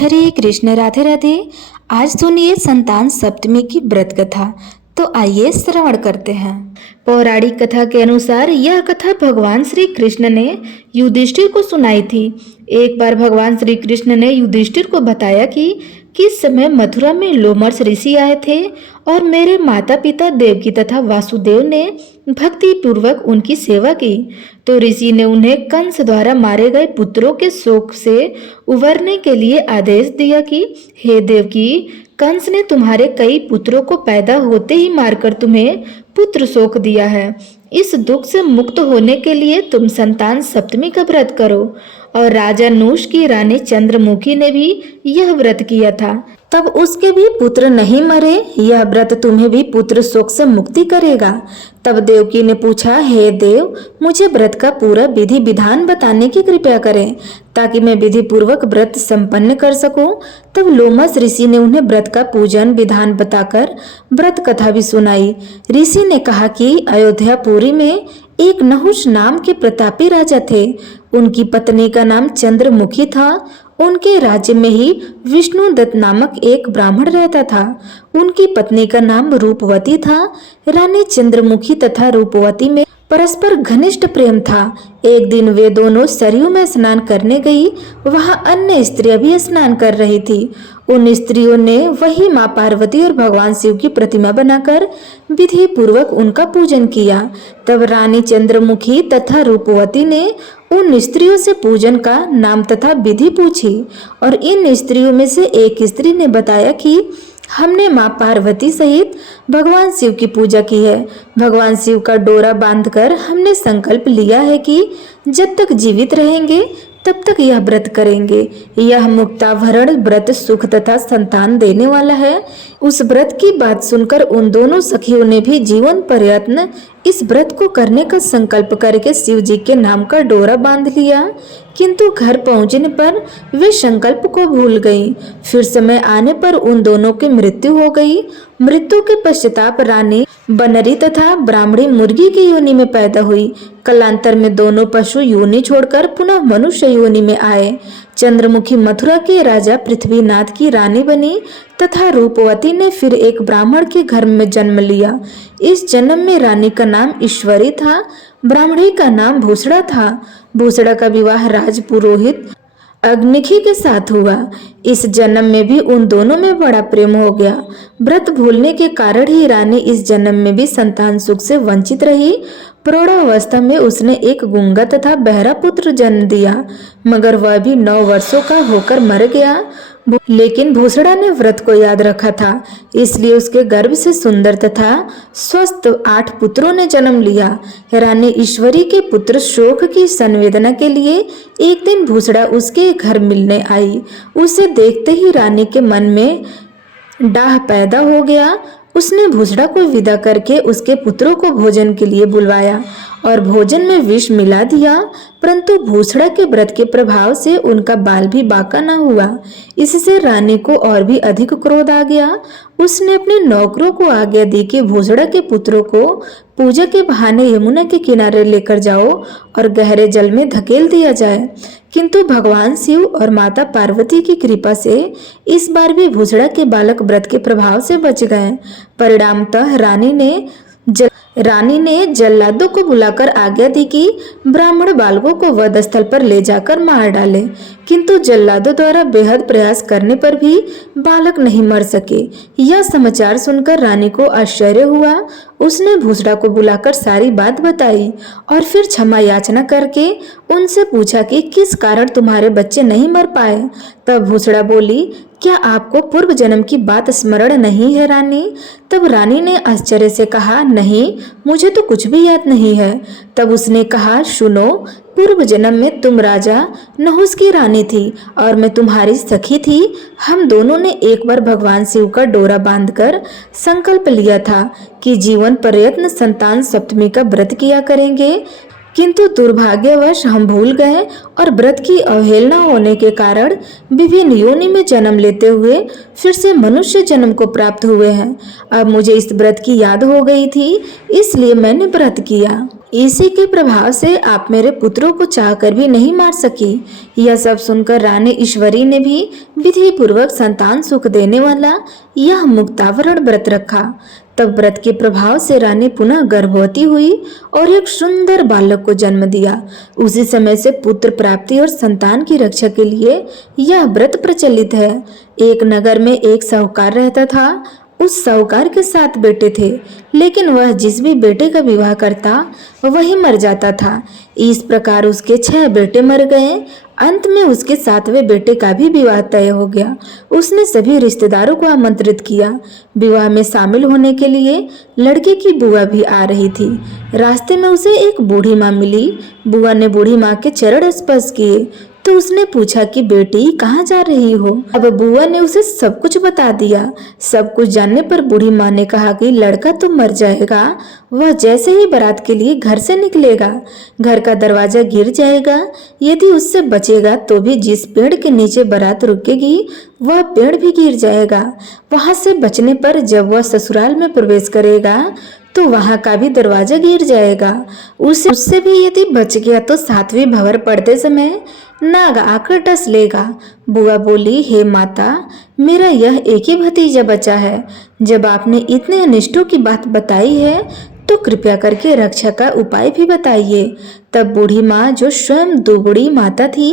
हरे कृष्ण, राधे राधे। आज सुनिए संतान सप्तमी की व्रत कथा। तो आइए श्रवण करते हैं। पौराणिक कथा के अनुसार यह कथा भगवान श्री कृष्ण ने युधिष्ठिर को सुनाई थी। एक बार भगवान श्री कृष्ण ने युधिष्ठिर को बताया कि किस समय मथुरा में लोमर्ष ऋषि आए थे और मेरे माता पिता देवकी तथा वासुदेव ने भक्ति पूर्वक उनकी सेवा की। तो ऋषि ने उन्हें कंस द्वारा मारे गए पुत्रों के शोक से उबरने के लिए आदेश दिया कि हे देवकी, कंस ने तुम्हारे कई पुत्रों को पैदा होते ही मारकर तुम्हें पुत्र शोक दिया है। इस दुख से मुक्त होने के लिए तुम संतान सप्तमी का व्रत करो। और राजा नूष की रानी चंद्रमुखी ने भी यह व्रत किया था, तब उसके भी पुत्र नहीं मरे। यह व्रत तुम्हें भी पुत्र शोक से मुक्ति करेगा। तब देवकी ने पूछा, हे देव, मुझे व्रत का पूरा विधि विधान बताने की कृपा करें ताकि मैं विधि पूर्वक व्रत संपन्न कर सकूं। तब लोमस ऋषि ने उन्हें व्रत का पूजन विधान बताकर व्रत कथा भी सुनाई। ऋषि ने कहा कि अयोध्यापुरी में एक नहुष नाम के प्रतापी राजा थे। उनकी पत्नी का नाम चंद्रमुखी था। उनके राज्य में ही विष्णुदत्त नामक एक ब्राह्मण रहता था। उनकी पत्नी का नाम रूपवती था। रानी चंद्रमुखी तथा रूपवती में परस्पर घनिष्ठ प्रेम था। एक दिन वे दोनों सरयू में स्नान करने गई। वहां अन्य स्त्रियां भी स्नान कर रही थी। उन स्त्रियों ने वही मां पार्वती और भगवान शिव की प्रतिमा बनाकर विधि पूर्वक उनका पूजन किया। तब रानी चंद्रमुखी तथा रूपवती ने उन स्त्रियों से पूजन का नाम तथा विधि पूछी और इन स्त्रियों में से एक स्त्री ने बताया कि हमने मां पार्वती सहित भगवान शिव की पूजा की है। भगवान शिव का डोरा बांधकर हमने संकल्प लिया है कि जब तक जीवित रहेंगे तब तक यह व्रत करेंगे। यह मुक्ताभरण व्रत सुख तथा संतान देने वाला है। उस व्रत की बात सुनकर उन दोनों सखियों ने भी जीवन पर्यंत इस व्रत को करने का संकल्प करके शिव जी के नाम का डोरा बांध लिया। किंतु घर पहुंचने पर वे संकल्प को भूल गईं। फिर समय आने पर उन दोनों की मृत्यु हो गई। मृत्यु के पश्चाताप रानी बनरी तथा ब्राह्मणी मुर्गी की योनि में पैदा हुई। कालांतर में दोनों पशु योनि छोड़कर पुनः मनुष्य योनि में आए। चंद्रमुखी मथुरा के राजा पृथ्वीनाथ की रानी बनी तथा रूपवती ने फिर एक ब्राह्मण के घर में जन्म लिया। इस जन्म में रानी का नाम ईश्वरी था, ब्राह्मणी का नाम भूसड़ा था। भूसड़ा का विवाह राजपुरोहित अग्निखी के साथ हुआ। इस जन्म में भी उन दोनों में बड़ा प्रेम हो गया। व्रत भूलने के कारण ही रानी इस जन्म में भी संतान सुख से वंचित रही। प्रौढ़ावस्था में उसने एक गूंगा तथा बहरा पुत्र जन्म दिया, मगर वह भी 9 वर्षों का होकर मर गया। लेकिन भूसड़ा ने व्रत को याद रखा था, इसलिए उसके गर्भ से सुंदर तथा स्वस्थ 8 पुत्रों ने जन्म लिया। रानी ईश्वरी के पुत्र शोक की संवेदना के लिए एक दिन भूसड़ा उसके घर मिलने आई। उसे देखते ही रानी के मन में डाह पैदा हो गया। उसने भूसड़ा को विदा करके उसके पुत्रों को भोजन के लिए बुलवाया और भोजन में विष मिला दिया, परंतु भूसड़ा के व्रत के प्रभाव से उनका बाल भी बाका न हुआ। इससे रानी को और भी अधिक क्रोध आ गया। उसने अपने नौकरों को आज्ञा दी कि भूसड़ा के पुत्रों को पूजा के बहाने यमुना के किनारे लेकर जाओ और गहरे जल में धकेल दिया जाए। किंतु भगवान शिव और माता पार्वती की कृपा से इस बार भी भूसड़ा के बालक व्रत के प्रभाव से बच गए। परिणामतः रानी ने जल्लादों को बुलाकर आज्ञा दी कि ब्राह्मण बालकों को वध स्थल पर ले जाकर मार डाले। किंतु जल्लादों द्वारा बेहद प्रयास करने पर भी बालक नहीं मर सके। यह समाचार सुनकर रानी को आश्चर्य हुआ। उसने भूसड़ा को बुलाकर सारी बात बताई और फिर क्षमा याचना करके उनसे पूछा कि किस कारण तुम्हारे बच्चे नहीं मर पाए। तब भूसड़ा बोली, क्या आपको पूर्व जन्म की बात स्मरण नहीं है रानी? तब रानी ने आश्चर्य से कहा, नहीं, मुझे तो कुछ भी याद नहीं है। तब उसने कहा, सुनो, पूर्व जन्म में तुम राजा नहुस की रानी थी और मैं तुम्हारी सखी थी। हम दोनों ने एक बार भगवान शिव का डोरा बांधकर संकल्प लिया था कि जीवन पर्यंत संतान सप्तमी का व्रत किया करेंगे। किंतु दुर्भाग्यवश हम भूल गए और व्रत की अवहेलना होने के कारण विभिन्न योनि में जन्म लेते हुए फिर से मनुष्य जन्म को प्राप्त हुए हैं। अब मुझे इस व्रत की याद हो गई थी, इसलिए मैंने व्रत किया। इसी के प्रभाव से आप मेरे पुत्रों को चाहकर भी नहीं मार सकी। यह सब सुनकर रानी ईश्वरी ने भी विधि पूर्वक संतान सुख देने वाला यह मुक्तावरण व्रत रखा। तब व्रत के प्रभाव से रानी पुनः गर्भवती हुई और एक सुंदर बालक को जन्म दिया। उसी समय से पुत्र प्राप्ति और संतान की रक्षा के लिए यह व्रत प्रचलित है। एक नगर में एक साहूकार रहता था। उस साहूकार के 7 बेटे थे, लेकिन वह जिस भी बेटे का विवाह करता वही मर जाता था। इस प्रकार उसके 6 बेटे मर गए। अंत में उसके 7वें बेटे का भी विवाह तय हो गया। उसने सभी रिश्तेदारों को आमंत्रित किया। विवाह में शामिल होने के लिए लड़के की बुआ भी आ रही थी। रास्ते में उसे एक बूढ़ी माँ मिली। बुआ ने बूढ़ी माँ के चरण स्पर्श किए तो उसने पूछा कि बेटी कहाँ जा रही हो। अब बुआ ने उसे सब कुछ बता दिया। सब कुछ जानने पर बूढ़ी माँ ने कहा कि लड़का तो मर जाएगा, वह जैसे ही बारात के लिए घर से निकलेगा घर का दरवाजा गिर जाएगा। यदि उससे बचेगा तो भी जिस पेड़ के नीचे बारात रुकेगी वह पेड़ भी गिर जाएगा। वहां से बचने पर जब वह ससुराल में प्रवेश करेगा तो वहां का भी दरवाजा गिर जाएगा। उससे भी यदि बच गया तो 7वीं भंवर पड़ते समय नाग आकर डस लेगा। बुआ बोली, हे माता, मेरा यह एक ही भतीजा बचा है। जब आपने इतने अनिष्टों की बात बताई है तो कृपया करके रक्षा का उपाय भी बताइए। तब बूढ़ी माँ, जो स्वयं दुबड़ी माता थी,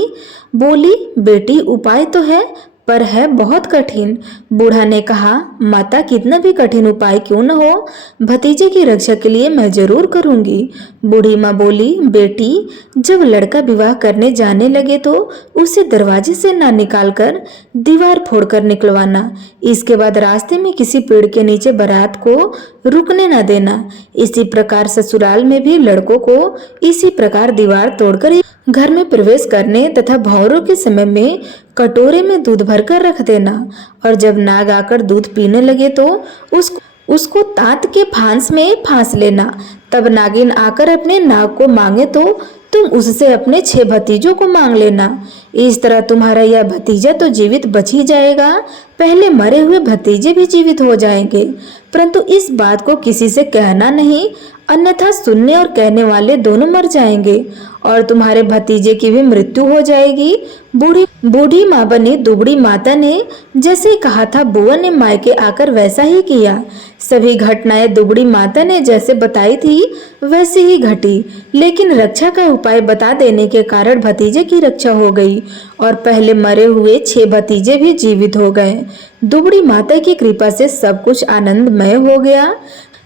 बोली, बेटी उपाय तो है पर है बहुत कठिन। बूढ़ा ने कहा, माता कितना भी कठिन उपाय क्यों न हो, भतीजे की रक्षा के लिए मैं जरूर करूंगी। बूढ़ी माँ बोली, बेटी जब लड़का विवाह करने जाने लगे तो उसे दरवाजे से ना निकालकर दीवार फोड़कर निकलवाना। इसके बाद रास्ते में किसी पेड़ के नीचे बारात को रुकने न देना। इसी प्रकार ससुराल में भी लड़कों को इसी प्रकार दीवार तोड़कर घर में प्रवेश करने तथा भंवरों के समय में कटोरे में दूध भरकर रख देना। और जब नाग आकर दूध पीने लगे तो उसको तांत के फांस में फांस लेना। तब नागिन आकर अपने नाग को मांगे तो तुम उससे अपने 6 भतीजों को मांग लेना। इस तरह तुम्हारा यह भतीजा तो जीवित बच ही जाएगा, पहले मरे हुए भतीजे भी जीवित हो जाएंगे। परंतु इस बात को किसी से कहना नहीं, अन्यथा सुनने और कहने वाले दोनों मर जाएंगे और तुम्हारे भतीजे की भी मृत्यु हो जाएगी। बूढ़ी माँ बनी दुबड़ी माता ने जैसे कहा था, बुआ ने मायके आकर वैसा ही किया। सभी घटनाएं दुबड़ी माता ने जैसे बताई थी वैसे ही घटी, लेकिन रक्षा का उपाय बता देने के कारण भतीजे की रक्षा हो गई और पहले मरे हुए 6 भतीजे भी जीवित हो गए। दुबड़ी माता की कृपा से सब कुछ आनंदमय हो गया।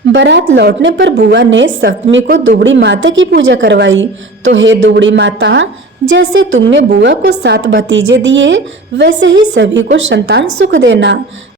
बारात लौटने पर बुआ ने सप्तमी को दुबड़ी माता की पूजा करवाई। तो हे दुबड़ी माता, जैसे तुमने बुआ को 7 भतीजे दिए वैसे ही सभी को संतान सुख देना।